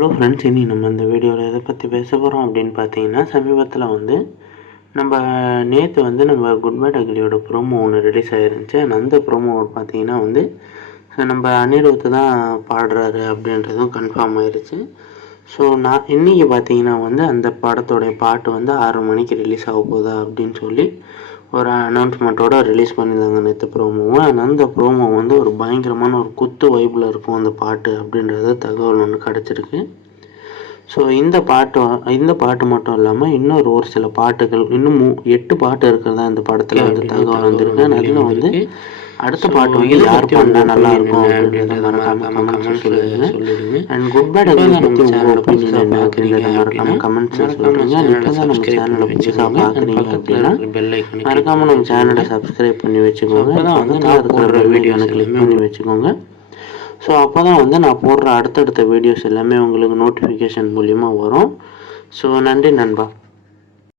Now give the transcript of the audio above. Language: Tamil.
ஹலோ ஃப்ரெண்ட்ஸ், இனி நம்ம இந்த வீடியோவில் எதை பற்றி பேச போகிறோம் அப்படின்னு பார்த்தீங்கன்னா, சமீபத்தில் நம்ம நேற்று நம்ம குட் பை டக்லியோட ப்ரோமோ ஒன்று ரிலீஸ் ஆகிருந்துச்சு. அந்த ப்ரோமோ பார்த்தீங்கன்னா நம்ம அனிருத் தான் பாடுறாரு அப்படின்றதும் கன்ஃபார்ம் ஆயிடுச்சு. ஸோ நான் இன்றைக்கி பார்த்தீங்கன்னா அந்த படத்தோடைய பாட்டு 6 மணிக்கு ரிலீஸ் ஆக போகுதா அப்படின்னு சொல்லி ஒரு அனௌன்ஸ்மெண்ட்டோடு ரிலீஸ் பண்ணியிருந்தாங்க நேற்று ப்ரோமோவை. அந்த ப்ரோமோ ஒரு பயங்கரமான ஒரு குத்து வைப்பில் இருக்கும் அந்த பாட்டு அப்படின்றது தகவல் ஒன்று கிடச்சிருக்கு. ஸோ இந்த பாட்டு மட்டும் இல்லாமல் இன்னொரு ஒரு சில பாட்டுகள் இன்னும் 8 பாட்டு இருக்கிறதா இந்த படத்தில் தகவல் வந்திருக்கு. அதில் அடுத்த பாட்டு யார் பாடினா நல்லா இருக்கும் அப்படின்றத மறக்காம சொல்லுங்க. அண்ட் குட் பை டக்லி பற்றி உங்கள் ஒப்பீனியன் என்ன அப்படின்றத மறக்காம கமெண்ட்ஸில் சொல்லுங்க. இப்போ தான் நம்ம சேனலை புதுசாக பார்க்குறீங்க அப்படின்னா மறக்காம நம்ம சேனலை சப்ஸ்கிரைப் பண்ணி வச்சுக்கோங்க. இருக்கிற வீடியோனை கிளிக் பண்ணி வச்சுக்கோங்க. ஸோ அப்போ தான் நான் போடுற அடுத்தடுத்த வீடியோஸ் எல்லாமே உங்களுக்கு நோட்டிஃபிகேஷன் மூலிமா வரும். ஸோ நன்றி நண்பா.